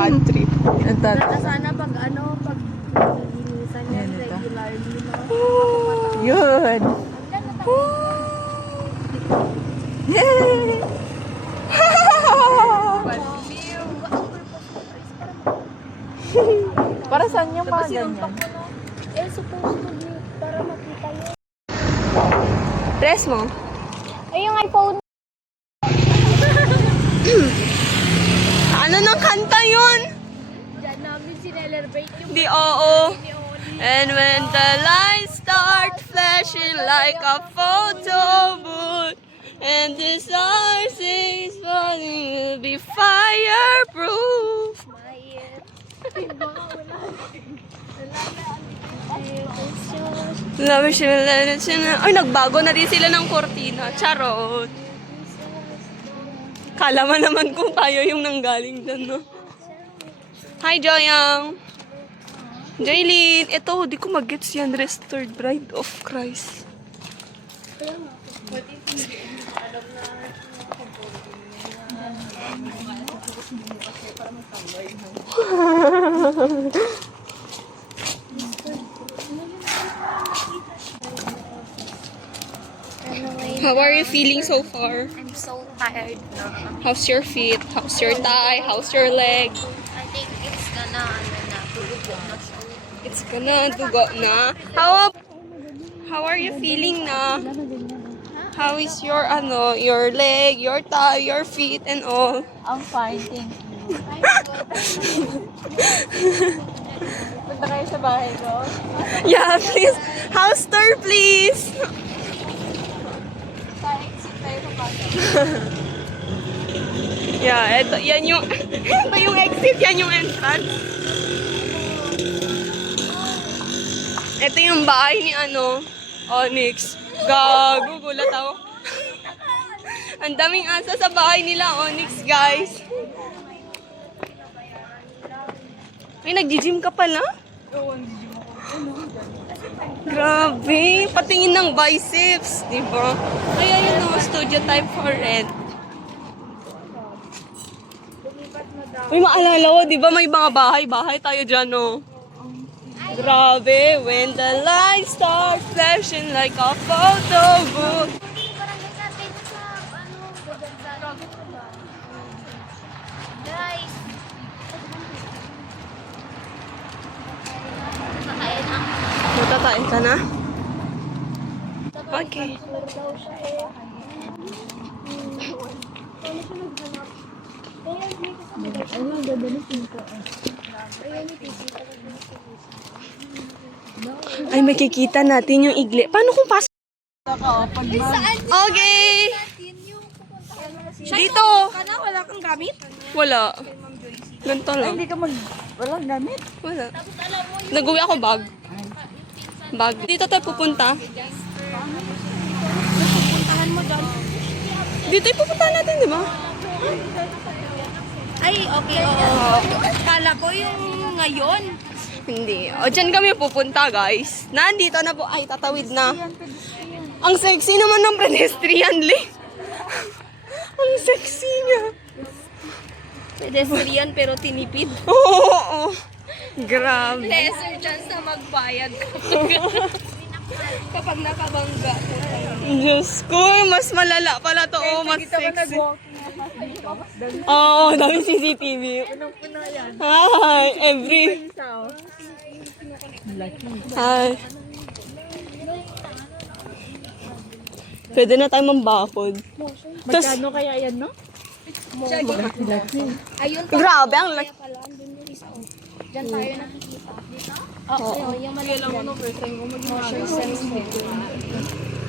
Bad trip. Sana pag linisan yan regularly, no? Yun. Para saan yung mga ganyan? Supposed to be para makita yun. Press mo. Ay, yung iPhone. Ano nang kanta yun? Diyan namin sinelebrate yung Di oo. ni Oli. And when the lights start flashing like a photo booth, and the stars is falling, will be fireproof. Love you, ay, nagbago na rin sila ng kortina. Charot. Kala mo naman kung tayo yung nanggaling dyan, no? Hi, Joyang. Jaylin, ito, di ko mag-gets yan. Restored Bride of Christ. How are you feeling so far? I'm so tired na. How's your feet? How's your thigh? How's your leg? I think it's gonna, tugo na siya. It's gonna dugo na. How are you feeling na? How is your your leg, your thigh, your feet and all? I'm fine, thank you. Punta kayo sa bahay ko? Yeah, please. House tour, please. Exit tayo sa bahay. Yeah, yan yung ito yung exit, yan yung entrance. Ito yung bahay ni Onyx. Gago, gulat ako. Ang daming asa sa bahay nila, Onyx, guys. Ay, nag-gym ka pala? Oo, hindi mo ako. Grabe, patingin ng biceps, di ba? Kaya yun studio type for rent. Uy, maalala ko, di ba may mga bahay tayo dyan, no? Grabe, when the lights start flashing like a photo booth. Parang natin sa, guys. Kakain ang Matatayin ka na? Okay. Ay, makikita natin yung igle. Paano kung pasok? Okay. Dito. Wala kang gamit? Wala. Ganito lang. Hindi ka walang gamit? Wala. Nag-uwi ako bag. Dito tayo pupunta. Puntahan mo doon. Dito yung pupuntahan natin, di ba? Ay, okay, oo. Kala ko yung ngayon. Hindi. O, dyan kami pupunta, guys. Nandito na po. Ay, tatawid na. Ang sexy naman ng pedestrian lane. Ang sexy niya. Pedestrian pero tinipid. Oo. Grabe. Lesser chance na magbayad kapag nakabangga. Diyos ko, mas malala pala to. Oh, mas sexy. Oo, dami CCTV. Hi, Hi. Pwede na tayo mambakod. Magkano kaya yan, no? Ayun pa. Grabe, ang laki. Diyan tayo nakikita. Dito? Oo, yung malaki yan. Motion sensor.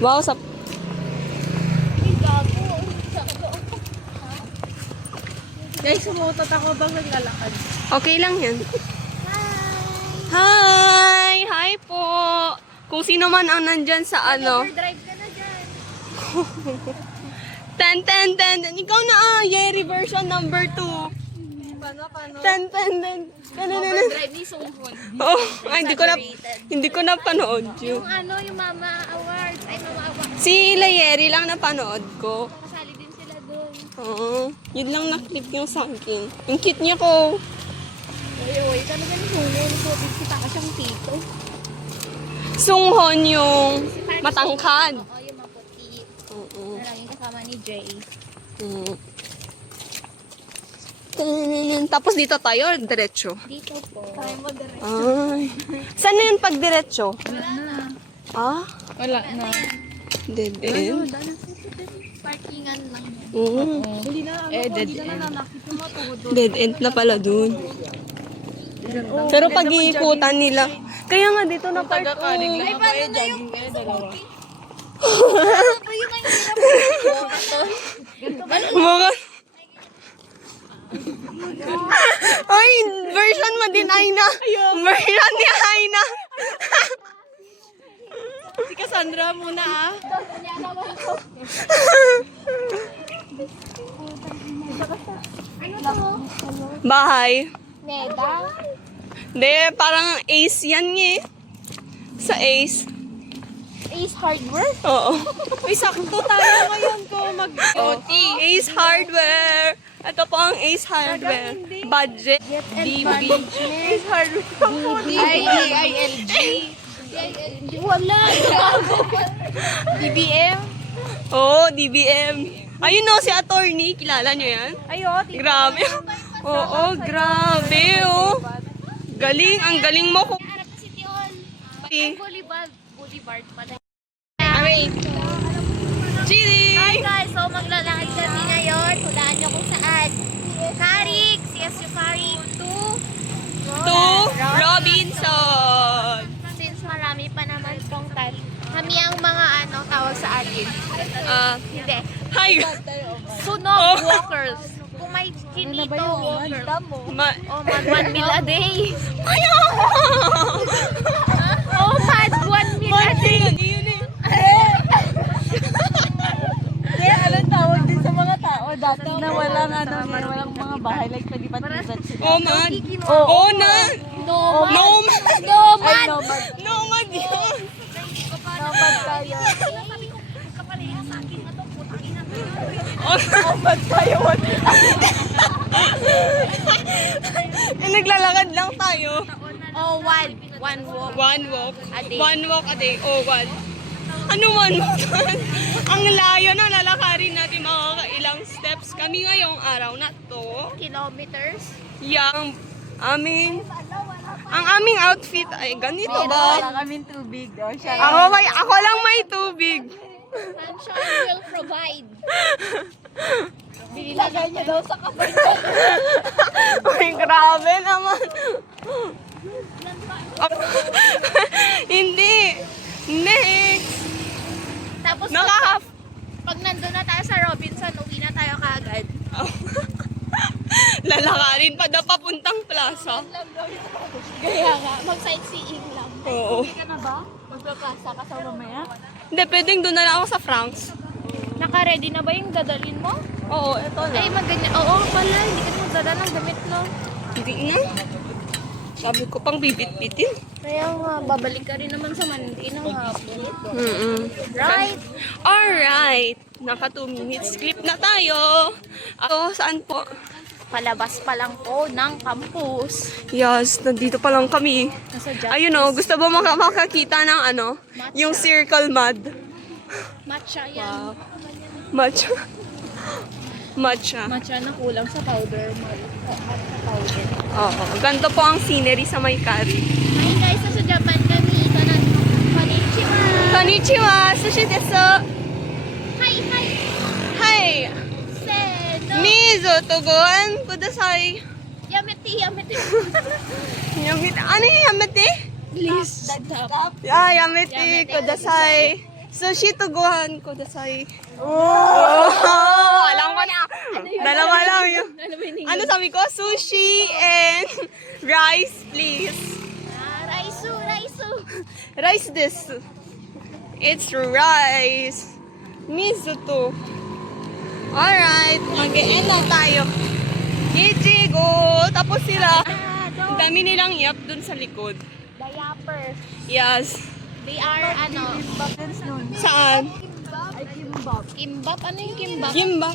Wow, sa... Guys, sumutot ako bang naglalakad? Okay lang yan. Hi! Hi po! Kung sino man ang nandyan sa Drive ka na dyan. 10. Ikaw na Yeri version number 2. Paano? 10. Overdrive ni Songhon. Oh, ay, hindi ko na panood yun. Yung Mama Awards. Ay, Mama Awards. Si Layeri lang napanood ko. Kasali din sila doon. Oo. Yun lang na-clip yung sa akin. Yung cute niya ko. Uy, talaga ni Hungon ko. Kita ka siyang tito. Sunghon yung matangkad. Oo, yung maputi. Oo. Na laging kasama ni Jay. Mm. Tapos dito tayo, diretso. Dito po. Tayo mo direct. Ay. Saan na yun pag diretso? Wala na. Ah? Wala na. Dead end. Parkingan lang. Dead end. Dead end na pala dun. Pero pag iikutan nila, kaya nga dito na park. Ay, paano na yung scooty? Mga... Ay, version mo din, Aina. Version ni Aina. Si Cassandra muna ah. Bahay. Neda? Hindi, parang Ace yan eh. Sa Ace. Ace Hardware? Oo. Uy, sakto tayo ngayon ko mag-OT. Ace Hardware. Ito po ang Ace Hardware. Budget. DB. Ace Hardware. ILG. Wala. DBM. Oo, DBM. Ayun no, si attorney. Kilala nyo yan? Ayo, Grabe. Oo, grabe oh. Galing, ang galing mo. Arap City Hall. Boulevard pala. Aray. Chili! Hi guys, so maglalakad kami ngayon. Hulaan nyo kung saan. Karik, CSU Karik To Robinson. Since marami pa naman pong kami ang mga tawag sa atin. Hindi. Hi. Sunog walkers. Kung may kinito walkers. Oh, mad 1 meal a day. Kaya Oh, mad 1 meal a day. Kaya anong tawag din sa mga tao dati na walang walang mga bahay like palipat-lipat sila. Oh, man. Oh, na. Nomad. Nomad. Nomad. Nomad yun. Nomad tayo. Nomad tayo. Naglalakad lang tayo. Oh, one walk. One walk. A day. One walk a day. Oh, one. Ano one walk? Ang layo na lalakarin natin mga ilang steps kami ngayong araw na to. Kilometers. Ang aming outfit ay ganito ba? Wala kaming tubig daw. Siya Ako lang may tubig. Sunshine will provide. Bilagay niya daw sa kapal. Ay, grabe naman. Hindi. Next. Tapos pag nandun na tayo sa Robinson, uwi na tayo kaagad. Lalakarin pa daw papuntang plaza. Kaya nga, mag-sightseeing lang. Oo. Ka na ba? Magpapasa ka sa mamaya? Hindi, pwedeng doon na lang ako sa Franks. Naka-ready na ba yung dadalhin mo? Oo, ito Ay, magganyan. Oo, pala. Hindi ka magdala ng damit, no? Hindi na. Sabi ko pang bibit-bitin. Kaya nga, babalik ka rin naman sa Mandi ng hapon. Right? Alright. Naka 2 minutes clip na tayo. Ako, saan po? Palabas pa lang po ng campus. Yes, nandito pa lang kami. Nasa Justice. Ayun o, gusto mo makakita ng yung circle mud? Matcha yan. Matcha. Matcha. Matcha na kulang sa powder. Powder. Oo, ganito po ang scenery sa Maykari. Hi guys, nasa Japan kami. Ito na. Konnichiwa. Konnichiwa, sushi desu. Hi, hi. Hi. Seno. Mizo to goan kudasai. Yamete, yamete. Yamete. Ano yung yamete? Please. Stop. Yamete Yamete kudasai. Sushi to gohan kudasai. Oh, alam ko na. Dalawa lang yun. Ano sabi ko? Sushi and rice, please. Raisu, raisu. Rice this. It's rice. Miso to. Alright, mag-e-end na tayo. Ichigo! Tapos sila. Ang dami nilang yap dun sa likod. Diapers. Yes. They are, Saan? kimbap. Ano yung kimbap? Kimbap.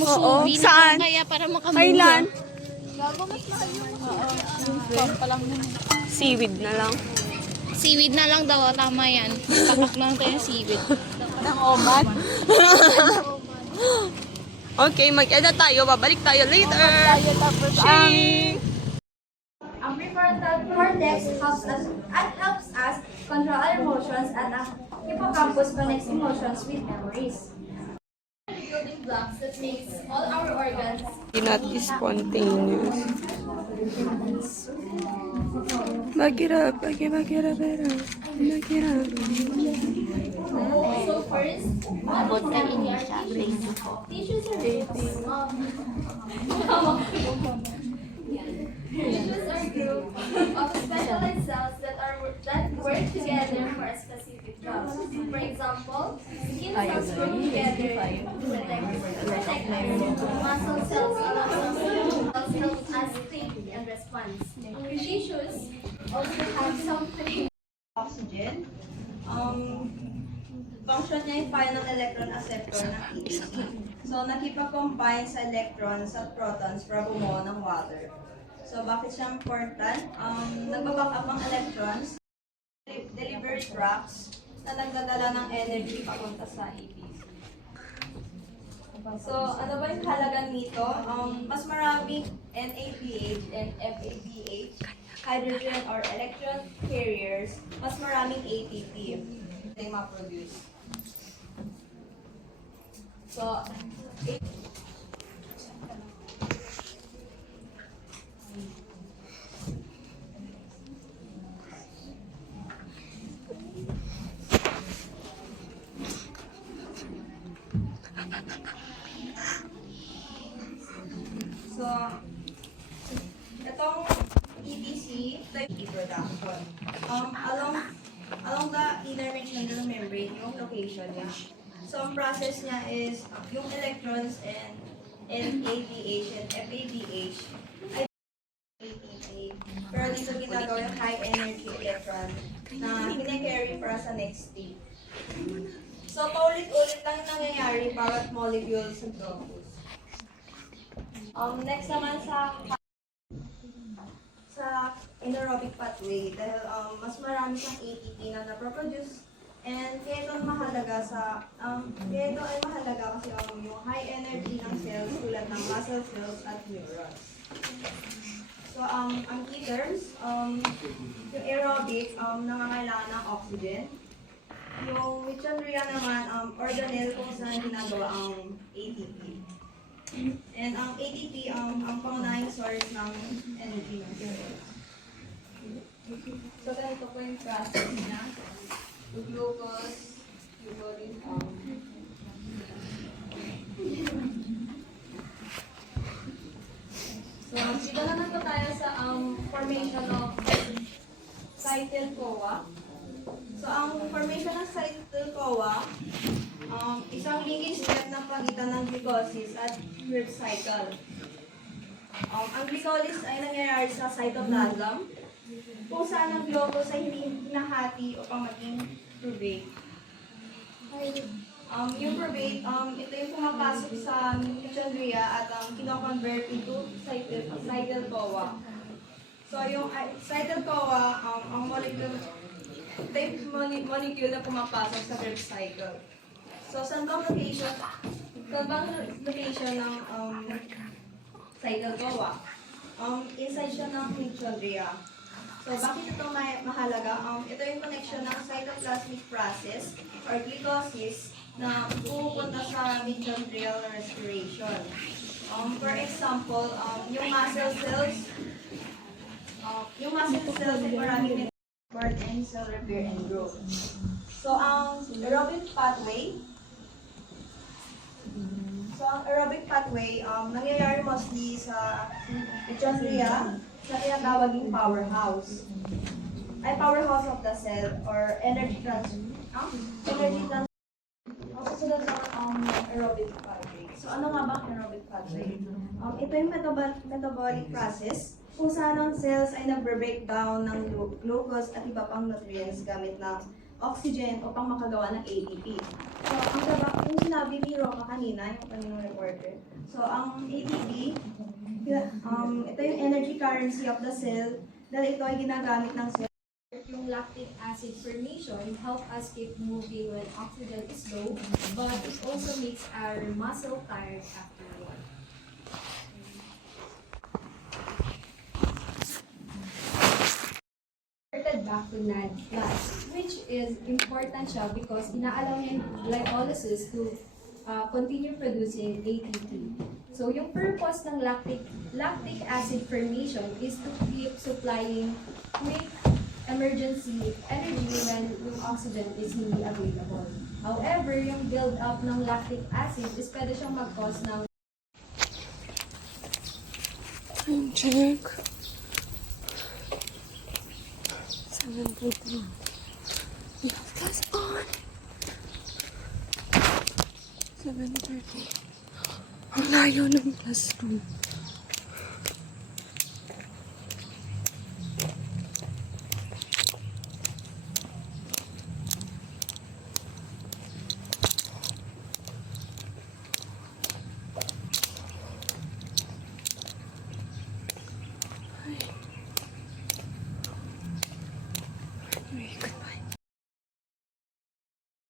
Musubi Oo. Saan? na kaya para makamura. Kailan? Seaweed na lang. Seaweed na lang daw, tama yan. Takak lang tayo yung seaweed. Ng oman. Okay, mag-edit tayo. Babalik tayo later. Tayo tapos Shing! Ang prefrontal cortex helps us control our emotions and ang hippocampus connects emotions with memories. Building blocks that makes all our organs. Not spontaneous. Back it up, back it up, back it up. So first, Abot na ini siya. Thank you po. tissues are tissues are group of specialized cells that work together for a specific job. For example, skin cells work together to protect muscle cells help us think and respond. Tissues also have something. Oxygen. Function niya yung final electron acceptor ng ATP. So, nakipag-combine sa electrons at protons para bumuo ng water. So, bakit siya important? Nagbaback up ang electrons, delivery tracks na nagdadala ng energy papunta sa ATP. So, ano ba yung halaga nito? Mas maraming NADH and FADH, hydrogen or electron carriers, mas maraming ATP na ma-produce. So, itong EPC, type E production. Along the inner medullary membrane, yung location niya. So, ang process niya is yung electrons and NADH and FADH ay ATP. Pero dito ginagawa yung high energy electron na kine-carry para sa next state. So, paulit-ulit lang yung nangyayari bawat molecule sa glucose. Next naman sa anaerobic pathway dahil mas marami siyang ATP na naproproduce and kaya ito mahalaga kasi yung high energy ng cells tulad ng muscle cells at neurons. So ang key terms, yung aerobic nangangailangan ng oxygen. Yung mitochondria naman organelle kung saan ginagawa ang ATP. And ang ATP ang pangunahing source ng energy ng cells. So, ganito po yung process niya. Yung glucose, glucose, so, dito naman po tayo sa formation of cycle-CoA. So, ang formation ng cycle-CoA, isang linkage step ng pagitan ng glycolysis at Krebs cycle. Ang glycolysis ay nangyayari sa cytoplasm, kung saan ang glucose ay hindi hinahati upang maging pyruvate. Yung pyruvate, ito yung pumapasok sa mitochondria at kino-convert into cycle-CoA. So yung cycle-CoA, ang molecule na pumapasok sa Krebs cycle. So saan bang location ng cycle-CoA? Inside siya ng mitochondria. So, bakit ito mahalaga? Ito yung connection ng cytoplasmic process or glycolysis na pupunta sa mitochondrial respiration. For example, yung muscle cells ay maraming support and cell repair and growth. So, ang aerobic pathway, nangyayari mostly sa mitochondria, sa tinatawaging powerhouse. Ay powerhouse of the cell or energy transfer. Susunod naman ang aerobic pathway. So ano nga ba ang aerobic pathway? Ito yung metabolic process kung saan ang cells ay nagbre-breakdown ng glucose at iba pang nutrients gamit ng oxygen upang makagawa ng ATP. So ang sinabi ni Roca kanina, yung kaninang reporter. So ang ATP Ito yung energy currency of the cell dahil ito ay ginagamit ng cell. Yung lactic acid formation help us keep moving when oxygen is low, but it also makes our muscle tired afterward. Converted back to NAD+, which is important siya because inaalaw niya yung glycolysis to continue producing ATP. So yung purpose ng lactic acid formation is to keep supplying quick emergency energy when yung oxygen is hindi available. However, yung build up ng lactic acid is pwede siyang mag-cause ng Check. 7:30. We have class on. 7:30. Ang layo ng classroom.